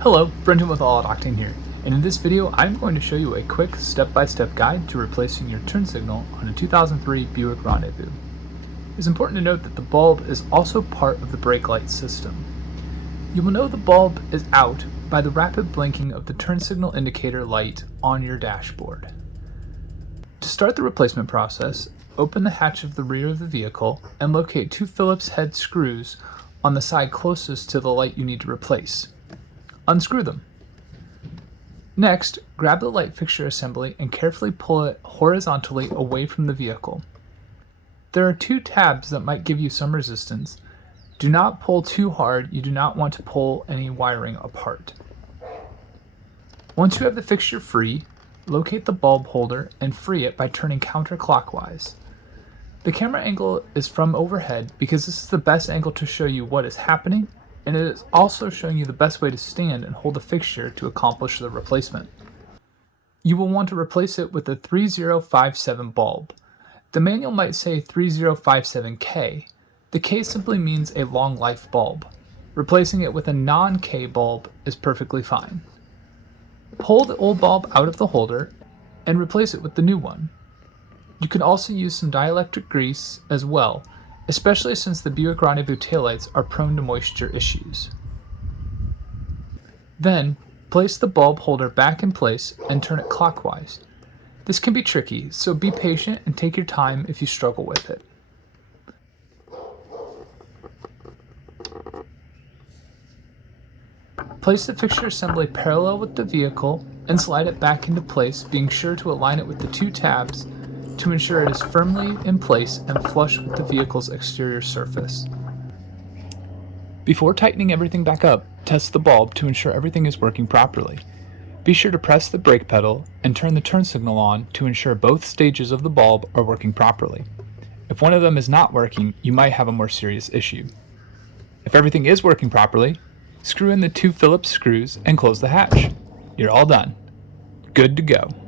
Hello, Brendan with All Out Octane here, and in this video I'm going to show you a quick step-by-step guide to replacing your turn signal on a 2003 Buick Rendezvous. It's important to note that the bulb is also part of the brake light system. You will know the bulb is out by the rapid blinking of the turn signal indicator light on your dashboard. To start the replacement process, open the hatch of the rear of the vehicle and locate two Phillips head screws on the side closest to the light you need to replace. Unscrew them. Next, grab the light fixture assembly and carefully pull it horizontally away from the vehicle. There are two tabs that might give you some resistance. Do not pull too hard, you do not want to pull any wiring apart. Once you have the fixture free, locate the bulb holder and free it by turning counterclockwise. The camera angle is from overhead because this is the best angle to show you what is happening, and it is also showing you the best way to stand and hold the fixture to accomplish the replacement. You will want to replace it with a 3057 bulb. The manual might say 3057K. The K simply means a long life bulb. Replacing it with a non-K bulb is perfectly fine. Pull the old bulb out of the holder and replace it with the new one. You can also use some dielectric grease as well, especially since the Buick Rendezvous taillights are prone to moisture issues. Then, place the bulb holder back in place and turn it clockwise. This can be tricky, so be patient and take your time if you struggle with it. Place the fixture assembly parallel with the vehicle and slide it back into place, being sure to align it with the two tabs to ensure it is firmly in place and flush with the vehicle's exterior surface. Before tightening everything back up, test the bulb to ensure everything is working properly. Be sure to press the brake pedal and turn the turn signal on to ensure both stages of the bulb are working properly. If one of them is not working, you might have a more serious issue. If everything is working properly, screw in the two Phillips screws and close the hatch. You're all done. Good to go.